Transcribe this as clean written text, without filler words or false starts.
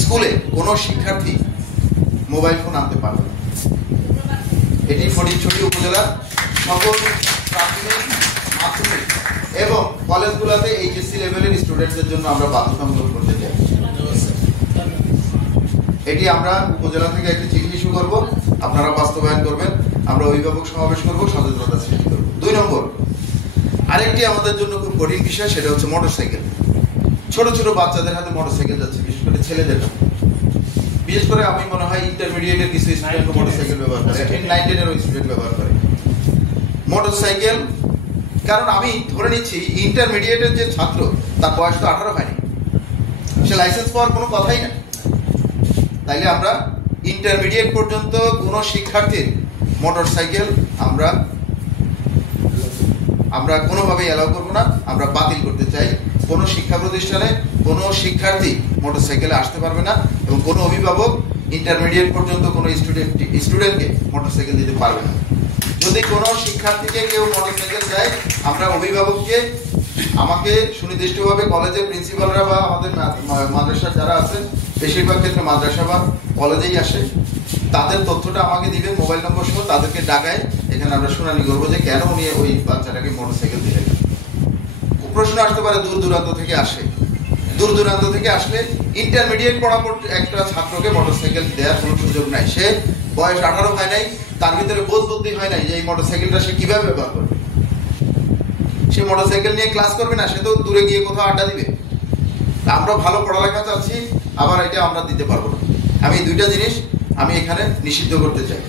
স্কুলে কোনো শিক্ষার্থী মোবাইল ফোন আনতে পারবে না। এটি ফটিকছড়ি উপজেলার সকল প্রাথমিক, মাধ্যমিক এবং কলেজগুলোতে এইচএসসি লেভেলের স্টুডেন্টদের জন্য আমরা বাধ্যতামূলক করতে চাই। এটি আমরা উপজেলা থেকে একটি চিঠি ইস্যু করব, আপনারা বাস্তবায়ন করবেন। আমরা অভিভাবক সমাবেশ করব, সচেতনতা সৃষ্টি করব। 2 নম্বর, আরেকটি আমাদের জন্য খুব কঠিন বিষয়, সেটা হচ্ছে মোটরসাইকেল। ছোট ছোট বাচ্চাদের হাতে মোটরসাইকেল যাচ্ছে, বিশেষ করে ছেলেদের হাতে। বিশেষ করে আমি মনে হয় ইন্টারমিডিয়েটের কিছু স্টুডেন্ট মোটরসাইকেল ব্যবহার করে, 9, 10 এর স্টুডেন্ট ব্যবহার করে মোটরসাইকেল। কারণ আমি ধরে নিচ্ছি ইন্টারমিডিয়েটের যে ছাত্র, তার বয়স তো 18 হয়নি, সে লাইসেন্স পাওয়ার কোনো কথাই না। তাইলে আমরা ইন্টারমিডিয়েট পর্যন্ত কোনো শিক্ষার্থীর মোটরসাইকেল আমরা কোনোভাবেই অ্যালাউ করবো না, আমরা বাতিল করতে চাই। কোনো শিক্ষা প্রতিষ্ঠানে কোনো শিক্ষার্থী মোটরসাইকেলে আসতে পারবে না এবং কোনো অভিভাবক ইন্টারমিডিয়েট পর্যন্ত কোনো স্টুডেন্টকে মোটরসাইকেল দিতে পারবে না। যদি কোনো শিক্ষার্থীকে কেউ মোটরসাইকেল দেয়, আমরা অভিভাবককে, আমাকে সুনির্দিষ্টভাবে কলেজের প্রিন্সিপালরা বা আমাদের মাদ্রাসা যারা আছেন, বেশিরভাগ ক্ষেত্রে মাদ্রাসা বা কলেজেই আসে, তাদের তথ্যটা আমাকে দিবেন, মোবাইল নম্বর সহ। তাদেরকে ডাকায় এখানে আমরা শুনানি করবো যে কেন উনি ওই বাচ্চাটাকে মোটরসাইকেল দিলেন। প্রশ্ন আসতে পারে দূর দূরান্ত থেকে আসে, দূর দূরান্ত থেকে আসলে ইন্টারমিডিয়েট পড়া একটা ছাত্রকে মোটরসাইকেল দেওয়ার কোনো সুযোগ নাই। সে বয়স 18 হয় নাই, তার ভিতরে বোধ বুদ্ধি হয় নাই যে এই মোটরসাইকেলটা সে কিভাবে ব্যবহার করবে। সে মোটরসাইকেল নিয়ে ক্লাস করবে না, সে তো দূরে গিয়ে কোথাও আড্ডা দিবে। আমরা ভালো পড়ালেখা চাচ্ছি, আবার এটা আমরা দিতে পারবো না। আমি 2টা জিনিস আমি এখানে নিষিদ্ধ করতে চাই।